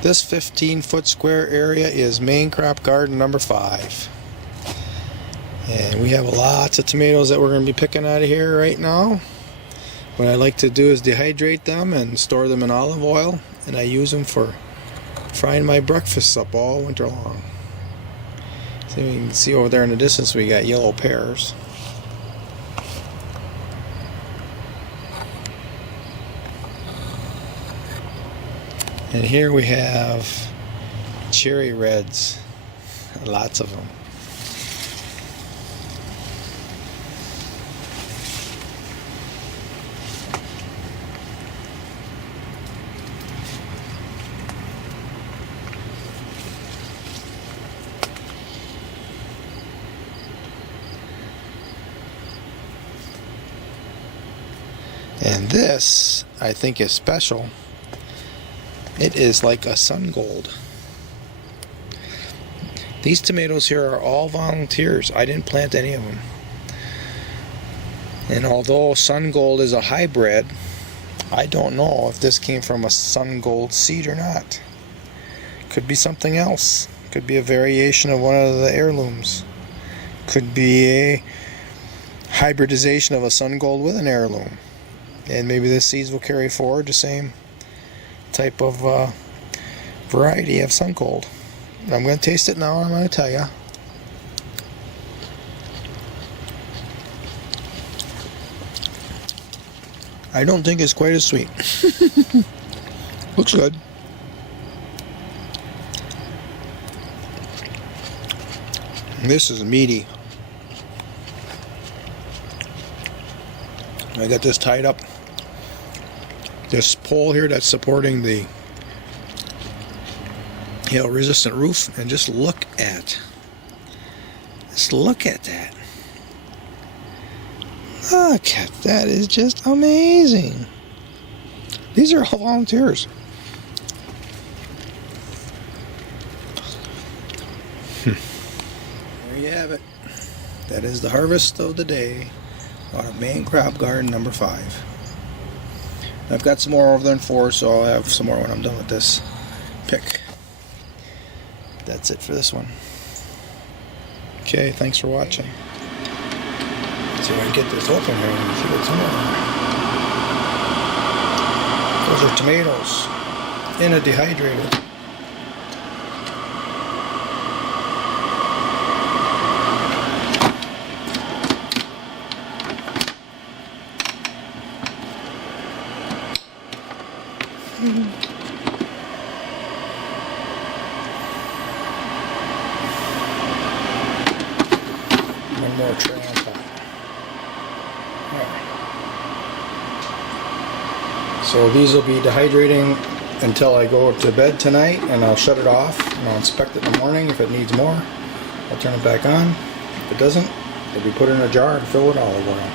This 15-foot square area is main crop garden number 5. And we have lots of tomatoes that we're going to be picking out of here right now. What I like to do is dehydrate them and store them in olive oil, and I use them for frying my breakfasts up all winter long. So you can see over there in the distance we got yellow pears. And here we have cherry reds, lots of them. And this, I think, is special. It is like a sun gold. These tomatoes here are all volunteers. I didn't plant any of them. And although sun gold is a hybrid, I don't know if this came from a sun gold seed or not. Could be something else. Could be a variation of one of the heirlooms. Could be a hybridization of a sun gold with an heirloom. And maybe the seeds will carry forward the same type of variety of sun gold. I'm going to taste it now, and I'm going to tell you. I don't think it's quite as sweet. Looks good. This is meaty. I got this tied up. This pole here that's supporting the hail-resistant roof, and just look at that. Look at that. Is just amazing. These are all volunteers. There you have it. That is the harvest of the day out of main crop garden number 5. I've got some more over there in 4, so I'll have some more when I'm done with this pick. That's it for this one. Okay, thanks for watching. Let's see if I can get this open here and see what's in there. Those are tomatoes in a dehydrator. One more tray on top. Right. So these will be dehydrating until I go to bed tonight, and I'll shut it off and I'll inspect it in the morning. If it needs more, I'll turn it back on. If it doesn't, it'll be put in a jar and fill with olive oil.